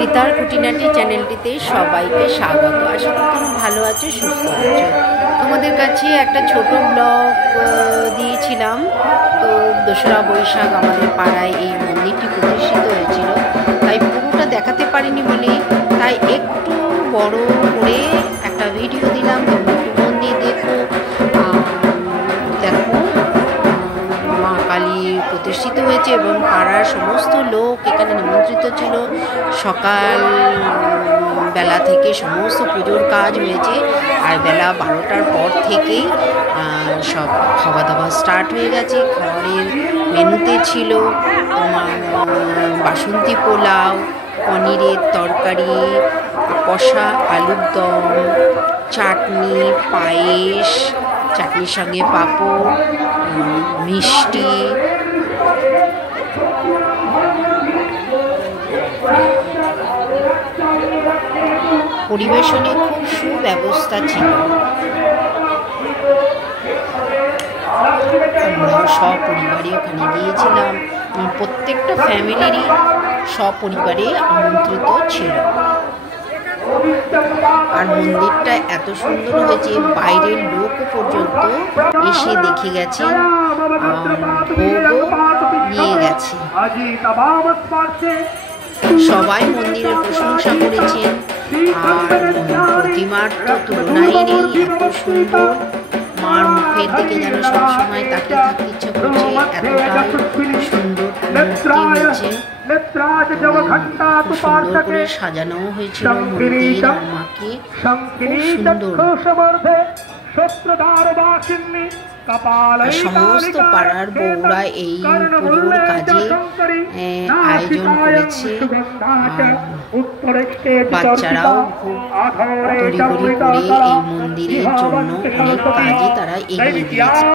রিতার খুঁটিনাটি চ্যানেলটিতে সবাইকে স্বাগত। আশা করি তুমি ভালো আছো, সুস্থ আছো। তোমাদের কাছে একটা ছোট ব্লগ দিয়েছিলাম। তো 2রা বৈশাখ আমাদের পাড়ায় এই মন্দিরটি প্রতিষ্ঠিত হয়েছিল, তাই পুরোটা দেখাতে পারিনি বলে তাই একটু বড় করে একটা ভিডিও দিলাম। তোমরা একটু মন দিয়ে দেখো। মা কালী প্রতিষ্ঠিত হয়েছে এবং পাড়ার সমস্ত লোক এখানে নিমন্ত্রিত ছিল। সকাল বেলা থেকে সমস্ত পুজোর কাজ হয়েছে, আর বেলা 12টার পর থেকেই সব খাওয়া দাওয়া স্টার্ট হয়ে গেছে। খাবারের মেনুতে ছিল তোমার বাসন্তী পোলাও, পনিরের তরকারি, কষা আলুর দম, চাটনি, পায়েস, চাটনির সঙ্গে পাঁপড়, মিষ্টি, পরিবেশনে খুব সুব্যবস্থা ছিল। আমরা সপরিবারে ওখানে গিয়েছিলাম। প্রত্যেকটা ফ্যামিলিরই সপরিবারে আমন্ত্রিত ছিল। আর মন্দিরটা এত সুন্দর হয়েছে, বাইরের লোকও পর্যন্ত এসে দেখে গেছে, ভোগও নিয়ে গেছে। সবাই মন্দিরের প্রশংসা করেছেন। আর প্রতিমার তো তুলনাই নেই, এত সুন্দর। মার মুখের দিকে যেন সবসময় তাকিয়ে থাকতে ইচ্ছে করছে, এতটাই সুন্দর মূর্তি হয়েছে। খুব সুন্দর করে সাজানো হয়েছিল মন্দির আর মাকে, খুব সুন্দর। সমস্ত পাড়ার বউরা এই পুজোর কাজে আয়োজন করেছে। বাচ্চারাও খুব তড়িঘড়ি করে এই মন্দিরের জন্য অনেক কাজে তারা এগিয়ে দিয়েছে।